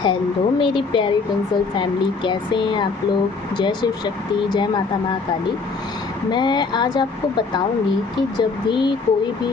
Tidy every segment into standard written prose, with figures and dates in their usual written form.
Hello मेरी प्यारी twinkle family, कैसे हैं आप लोग। जय शिव शक्ति, जय माता महाकाली। मैं आज आपको बताऊंगी कि जब भी कोई भी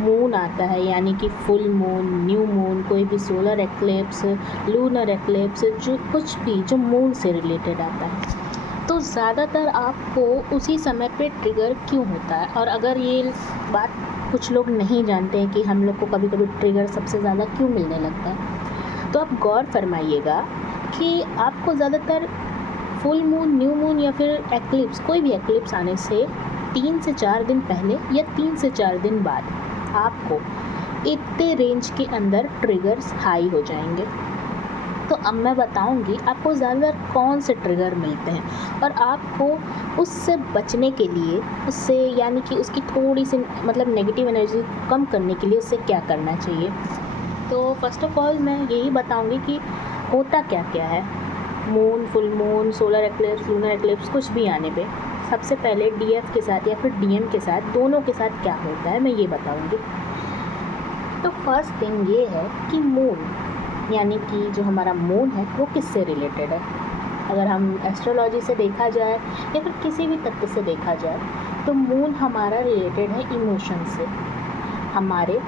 मून आता है, यानी कि फुल मून, न्यू मून, कोई भी सोलर एक्लिप्स, लूनर एक्लिप्स, जो कुछ भी जो मून से रिलेटेड आता है, तो ज़्यादातर आपको उसी समय पे ट्रिगर क्यों होता है। और अगर ये बात कुछ लोग नहीं जानते हैं कि हम लोग को कभी कभी ट्रिगर सबसे ज़्यादा क्यों मिलने लगता है, तो आप गौर फरमाइएगा कि आपको ज़्यादातर फुल मून, न्यू मून या फिर एक्लिप्स, कोई भी एक्लिप्स आने से 3 से 4 दिन पहले या 3 से 4 दिन बाद आपको इतने रेंज के अंदर ट्रिगर्स हाई हो जाएंगे। तो अब मैं बताऊंगी आपको ज़्यादातर कौन से ट्रिगर मिलते हैं और आपको उससे बचने के लिए, उससे यानी कि उसकी थोड़ी सी मतलब नेगेटिव एनर्जी कम करने के लिए उससे क्या करना चाहिए। तो फर्स्ट ऑफ ऑल मैं यही बताऊंगी कि होता क्या क्या है moon, full moon, solar eclipse, lunar eclipse कुछ भी आने पे। सबसे पहले डीएफ के साथ या फिर डीएम के साथ, दोनों के साथ क्या होता है मैं ये बताऊंगी। तो फर्स्ट थिंग ये है कि मून, यानी कि जो हमारा मून है वो किससे रिलेटेड है। अगर हम एस्ट्रोलॉजी से देखा जाए या फिर किसी भी तत्व से देखा जाए, तो मून हमारा रिलेटेड है इमोशन से। हमारे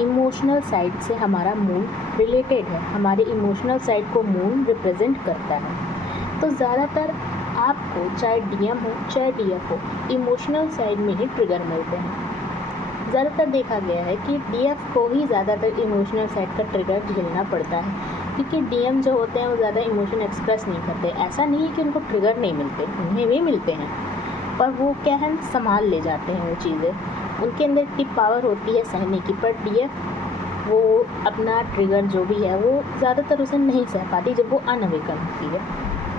इमोशनल साइड से हमारा मून रिलेटेड है, हमारे इमोशनल साइड को मून रिप्रेजेंट करता है। तो ज़्यादातर आपको चाहे डीएम हो चाहे डीएफ हो, इमोशनल साइड में ही ट्रिगर मिलते हैं। ज़्यादातर देखा गया है कि डीएफ को ही ज़्यादातर इमोशनल साइड का ट्रिगर झेलना पड़ता है, क्योंकि डीएम जो होते हैं वो ज़्यादा इमोशन एक्सप्रेस नहीं करते। ऐसा नहीं है कि उनको ट्रिगर नहीं मिलते, उन्हें भी मिलते हैं, पर वो क्या है, संभाल ले जाते हैं वो चीज़ें। उनके अंदर इतनी पावर होती है सहने की, पर डीएफ वो अपना ट्रिगर जो भी है वो ज़्यादातर उसे नहीं सह पाती जब वो अनअवेकन होती है।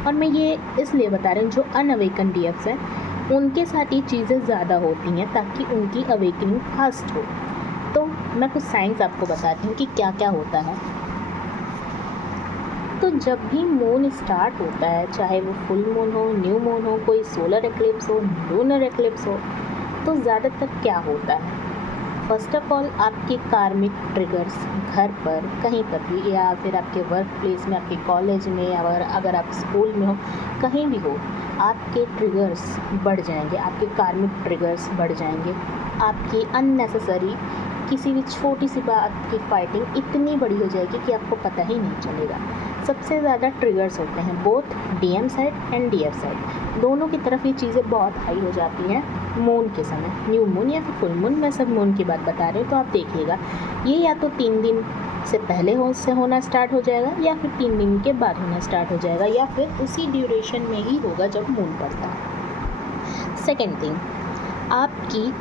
और मैं ये इसलिए बता रही हूँ, जो अनअवेकन डीएफ्स हैं उनके साथ ये चीज़ें ज़्यादा होती हैं ताकि उनकी अवेकनिंग फास्ट हो। तो मैं कुछ साइंस आपको बताती हूँ कि क्या क्या होता है। तो जब भी मून स्टार्ट होता है, चाहे वो फुल मून हो, न्यू मून हो, कोई सोलर एक्लिप्स हो, लूनर एक्लिप्स हो, तो ज़्यादातर क्या होता है, फर्स्ट ऑफ ऑल आपके कार्मिक ट्रिगर्स घर पर कहीं पर भी, या फिर आपके वर्क प्लेस में, आपके कॉलेज में, या अगर आप स्कूल में हो, कहीं भी हो, आपके ट्रिगर्स बढ़ जाएंगे, आपके कार्मिक ट्रिगर्स बढ़ जाएंगे। आपकी अननेसेसरी किसी भी छोटी सी बात की फाइटिंग इतनी बड़ी हो जाएगी कि आपको पता ही नहीं चलेगा। सबसे ज़्यादा ट्रिगर्स होते हैं both DM side and DF side, दोनों की तरफ ये चीज़ें बहुत हाई हो जाती हैं मून के समय, न्यू मून या फिर फुल मून। मैं सब मून की बात बता रही हूँ, तो आप देखिएगा ये या तो 3 दिन से पहले से होना स्टार्ट हो जाएगा, या फिर 3 दिन के बाद होना स्टार्ट हो जाएगा, या फिर उसी ड्यूरेशन में ही होगा जब मून पड़ता है। सेकेंड थिंग, आपकी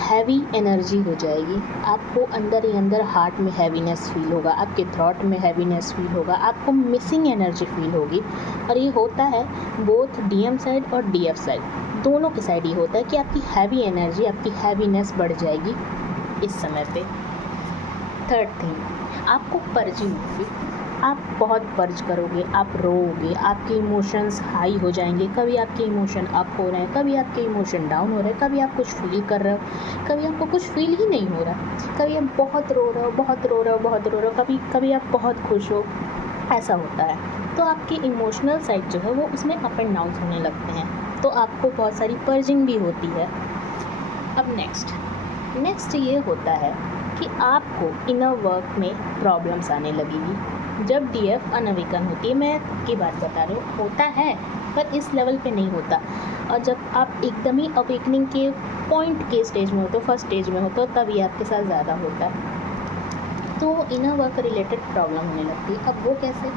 हैवी एनर्जी हो जाएगी। आपको अंदर ही अंदर हार्ट में हैवीनेस फील होगा, आपके थ्रॉट में हैवीनेस फील होगा, आपको मिसिंग एनर्जी फील होगी। और ये होता है बोथ डीएम साइड और डीएफ साइड, दोनों के साइड ये होता है कि आपकी हैवी एनर्जी, आपकी हैवीनेस बढ़ जाएगी इस समय पे। थर्ड थिंग, आपको पर्जिंग होगी, आप बहुत पर्ज करोगे, आप रोओगे, आपके इमोशंस हाई हो जाएंगे। कभी आपके इमोशन अप हो रहे हैं, कभी आपके इमोशन डाउन हो रहे हैं, कभी आप कुछ फील कर रहे हो, कभी आपको कुछ फील ही नहीं हो रहा, कभी आप बहुत रो रहे हो, बहुत रो रहे हो, बहुत रो रहे हो, कभी कभी आप बहुत खुश हो, ऐसा होता है। तो आपकी इमोशनल साइड जो है वो उसमें अप एंड डाउन होने लगते हैं, तो आपको बहुत सारी पर्जिंग भी होती है। अब नेक्स्ट ये होता है कि आपको इनर वर्क में प्रॉब्लम्स आने लगेगी जब डीएफ अनअवेकन होती है। मैं की बात बता रही हूँ, होता है पर इस लेवल पे नहीं होता। और जब आप एकदम ही अवेकनिंग के पॉइंट के स्टेज में हो, तो फर्स्ट स्टेज में हो, तो तब ये आपके साथ ज़्यादा होता है। तो इनर वर्क रिलेटेड प्रॉब्लम होने लगती है। अब वो कैसे,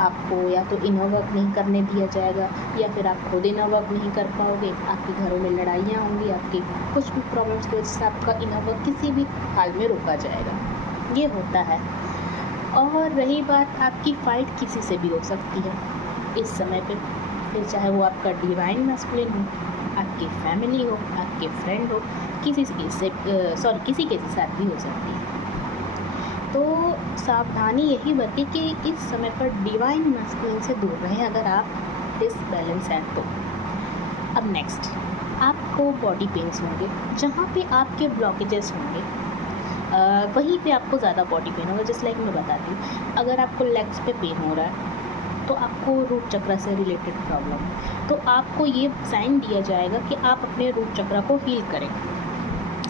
आपको या तो इनर वर्क नहीं करने दिया जाएगा, या फिर आप खुद इनर वर्क नहीं कर पाओगे, आपके घरों में लड़ाइयाँ होंगी, आपकी कुछ भी प्रॉब्लम्स की वजह से आपका इनर वर्क किसी भी हाल में रोका जाएगा, ये होता है। और रही बात, आपकी फ़ाइट किसी से भी हो सकती है इस समय पे, फिर चाहे वो आपका डिवाइन मैस्कुलिन हो, आपकी फैमिली हो, आपके फ्रेंड हो, किसी के साथ भी हो सकती है। तो सावधानी यही बरतें कि इस समय पर डिवाइन मैस्कुलिन से दूर रहें अगर आप डिसबैलेंस हैं तो। अब नेक्स्ट, आपको बॉडी पेन्स होंगे, जहाँ पे आपके ब्लॉकेजेस होंगे, वहीं पे आपको ज़्यादा बॉडी पेन होगा। जस्ट लाइक मैं बताती हूँ, अगर आपको लेग्स पे पेन हो रहा है तो आपको रूट चक्र से रिलेटेड प्रॉब्लम है, तो आपको ये साइन दिया जाएगा कि आप अपने रूट चक्र को हील करें।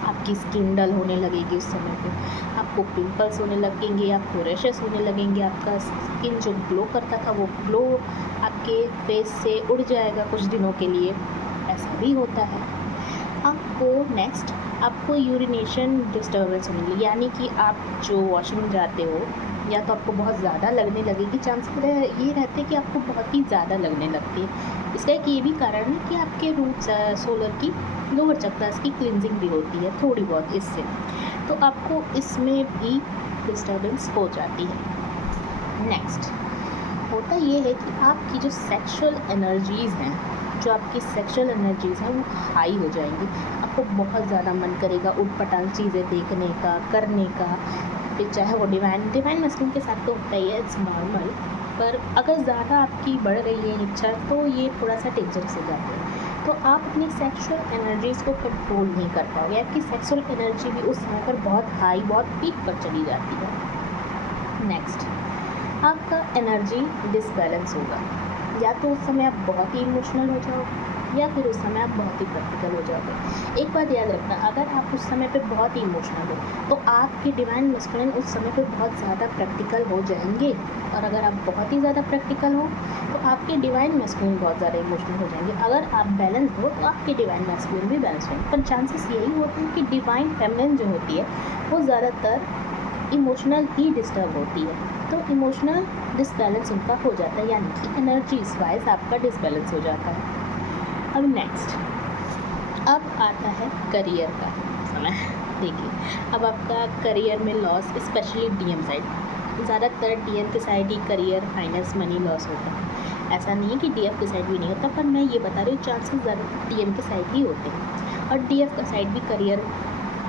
आपकी स्किन डल होने लगेगी उस समय पे, आपको पिंपल्स होने लगेंगे, आपको रैशेस होने लगेंगे, आपका स्किन जो ग्लो करता था वो ग्लो आपके फेस से उड़ जाएगा कुछ दिनों के लिए, ऐसा भी होता है। आपको नेक्स्ट आपको यूरिनेशन डिस्टर्बेंस होने, यानी कि आप जो वॉशरूम जाते हो या तो आपको बहुत ज़्यादा लगने लगेगी, चांसेस ये रहते हैं कि आपको बहुत ही ज़्यादा लगने लगती है। इसका एक ये भी कारण है कि आपके रूट सोलर की लोअर चक्रास की क्लिनजिंग भी होती है थोड़ी बहुत इससे, तो आपको इसमें भी डिस्टर्बेंस हो जाती है। नेक्स्ट होता ये है कि आपकी जो सेक्सुअल एनर्जीज़ हैं, जो आपकी सेक्सुअल एनर्जीज़ हैं वो हाई हो जाएंगी। आपको बहुत ज़्यादा मन करेगा उटपटांग चीज़ें देखने का, करने का, फिर चाहे वो डिवाइन मस्लिन के साथ तो होता ही है, इट्स नॉर्मल, पर अगर ज़्यादा आपकी बढ़ रही है इच्छा तो ये थोड़ा सा डेंजरस हो जाता है। तो आप अपनी सेक्सुअल एनर्जीज़ को कंट्रोल नहीं कर पाओगे, आपकी सेक्सुअल एनर्जी भी उस समय पर बहुत हाई, बहुत पीक पर चली जाती है। नेक्स्ट आपका एनर्जी डिसबैलेंस होगा, या तो उस समय आप बहुत ही इमोशनल हो जाओ या फिर उस समय आप बहुत ही प्रैक्टिकल हो जाओगे। एक बात याद रखना, अगर आप उस समय पे बहुत ही इमोशनल हो तो आपके डिवाइन मस्कुलिन उस समय पे बहुत ज़्यादा प्रैक्टिकल हो जाएंगे, और अगर आप बहुत ही ज़्यादा प्रैक्टिकल हो तो आपके डिवाइन मस्कुलिन बहुत ज़्यादा इमोशनल हो जाएंगे। अगर आप बैलेंस हो तो आपके डिवाइन मस्कुलिन भी बैलेंस होंगे, पर चांसेस यही होते हैं कि डिवाइन फेमिनिन जो होती है वो ज़्यादातर इमोशनल ही डिस्टर्ब होती है, तो इमोशनल डिसबैलेंस उनका हो जाता है, यानी कि एनर्जीज वाइज आपका डिसबैलेंस हो जाता है। अब नेक्स्ट अब आता है करियर का समय। देखिए अब आपका करियर में लॉस, स्पेशली डीएम साइड, ज़्यादातर डीएम के साइड ही करियर, फाइनेंस, मनी लॉस होता है। ऐसा नहीं है कि डीएफ के साइड भी नहीं होता, पर मैं ये बता रही हूँ चांसेस ज़्यादा डीएम के साइड ही होते हैं, और डीएफ का साइड भी करियर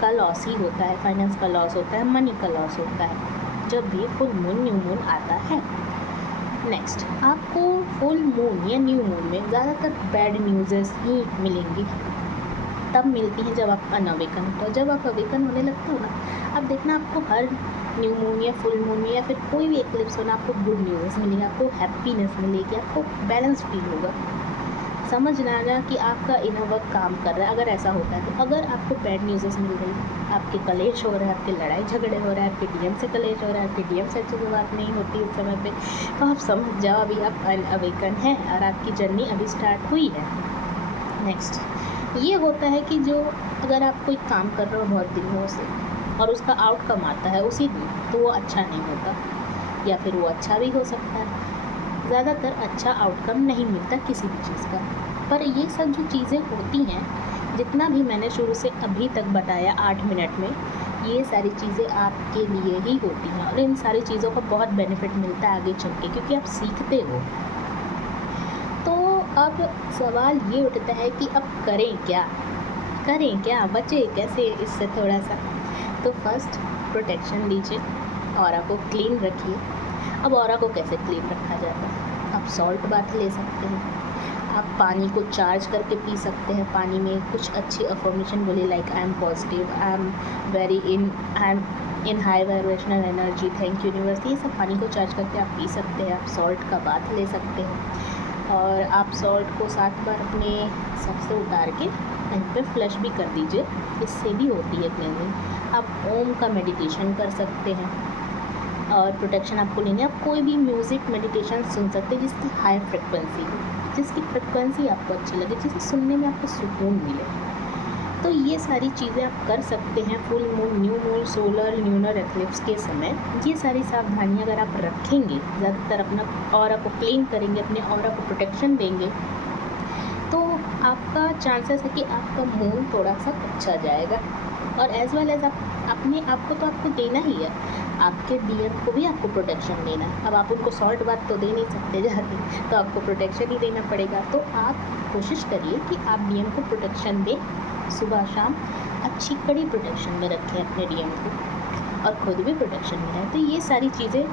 का लॉस ही होता है, फाइनेंस का लॉस होता है, मनी का लॉस होता है जब भी फुल मून न्यू मून आता है। नेक्स्ट आपको फुल मून या न्यू मून में ज़्यादातर बैड न्यूज़ेस ही मिलेंगी, तब मिलती हैं जब आप अनअवेकन होते हो। जब आप अवेकन होने लगते हो ना, अब देखना आपको हर न्यू मून या फुल मून में या फिर कोई भी एक्लिप्स होना आपको गुड न्यूज़ मिलेगी, आपको हैप्पीनेस मिलेगी, आपको बैलेंस फील होगा। समझ ना आना कि आपका इनर वर्क काम कर रहा है। अगर ऐसा होता है तो अगर आपको बैड न्यूज़ मिल रही है, आपके कलेश हो रहा है, आपके लड़ाई झगड़े हो रहा है, आपके डीएम से कलेश हो रहा है, आपके डीएम से अच्छे से बात नहीं होती उस समय पे, तो आप समझ जाओ अभी आप अनअवेकन है और आपकी जर्नी अभी स्टार्ट हुई है। नेक्स्ट ये होता है कि जो अगर आप कोई काम कर रहे हो बहुत दिनों से और उसका आउटकम आता है उसी दिन, तो वो अच्छा नहीं होता, या फिर वो अच्छा भी हो सकता है। ज़्यादातर अच्छा आउटकम नहीं मिलता किसी भी चीज़ का, पर ये सब जो चीज़ें होती हैं, जितना भी मैंने शुरू से अभी तक बताया 8 मिनट में, ये सारी चीज़ें आपके लिए ही होती हैं, और इन सारी चीज़ों का बहुत बेनिफिट मिलता है आगे चल के, क्योंकि आप सीखते हो। तो अब सवाल ये उठता है कि अब करें क्या, बचे कैसे इससे थोड़ा सा। तो फर्स्ट प्रोटेक्शन लीजिए, ऑरा को क्लीन रखिए। अब ऑरा को कैसे क्लीन रखा जाता है, आप सॉल्ट बाथ ले सकते हैं, आप पानी को चार्ज करके पी सकते हैं, पानी में कुछ अच्छी अफर्मेशन बोले like I am positive, I am in high vibrational energy, thank universe, ये सब पानी को चार्ज करके आप पी सकते हैं। आप सॉल्ट का बाथ ले सकते हैं, और आप सॉल्ट को 7 बार अपने सर से उतार के कहीं पे फ्लश भी कर दीजिए, इससे भी होती है क्लीनिंग। आप ओम का मेडिटेशन कर सकते हैं, और प्रोटेक्शन आपको लेनी है। आप कोई भी म्यूज़िक मेडिटेशन सुन सकते हैं जिसकी हाई फ्रिक्वेंसी हो, जिसकी फ्रिक्वेंसी आपको अच्छी लगे, जिसे सुनने में आपको सुकून मिले। तो ये सारी चीज़ें आप कर सकते हैं full moon, new moon, solar, lunar eclipse के समय। ये सारी सावधानियां अगर आप रखेंगे, ज़्यादातर अपना ऑरा को क्लीन करेंगे, अपने ऑरा को प्रोटेक्शन देंगे, तो आपका चांसेस है कि आपका मून थोड़ा सा अच्छा जाएगा। और एज वेल एज आप अपने आप को तो आपको देना ही है, आपके डीएम को भी आपको प्रोटेक्शन देना है। अब आप उनको सॉल्ट बात तो दे नहीं सकते जाके, तो आपको प्रोटेक्शन ही देना पड़ेगा। तो आप कोशिश करिए कि आप डीएम को प्रोटेक्शन दें, सुबह शाम अच्छी कड़ी प्रोटेक्शन में रखें अपने डीएम को, और खुद भी प्रोटेक्शन में रहें। तो ये सारी चीज़ें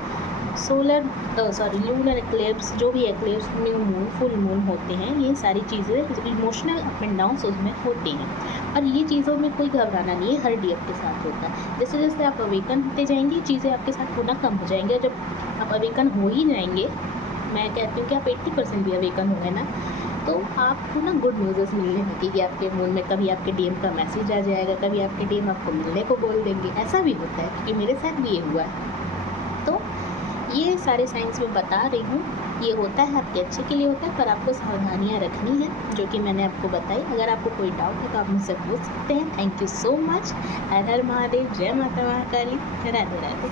लूनर एक्लिप्स, जो भी eclipse, new moon, full moon होते हैं, ये सारी चीज़ें इमोशनल अप एंड डाउन्स उसमें होते हैं। और ये चीज़ों में कोई घबराना नहीं है, हर डे आपके साथ होता है। जैसे जैसे आप अवेकन होते जाएंगे, चीज़ें आपके साथ होना कम हो जाएंगे। और जब आप अवेकन हो ही जाएंगे, मैं कहती हूँ कि आप 80% भी अवेकन हो गए ना, तो आपको ना गुड न्यूज़ मिलने लगेगी आपके मून में। कभी आपके डीएम का मैसेज आ जाएगा, कभी आपके डीएम आपको मिलने को बोल देंगे। ऐसा भी होता है, क्योंकि मेरे साथ भी ये हुआ है। तो ये सारे साइंस मैं बता रही हूँ, ये होता है आपके अच्छे के लिए होता है, पर आपको सावधानियाँ रखनी है, जो कि मैंने आपको बताई। अगर आपको कोई डाउट है तो आप मुझसे पूछ सकते हैं। Thank you so much. हर हर महादेव, जय माता महाकाली, राधे राधे।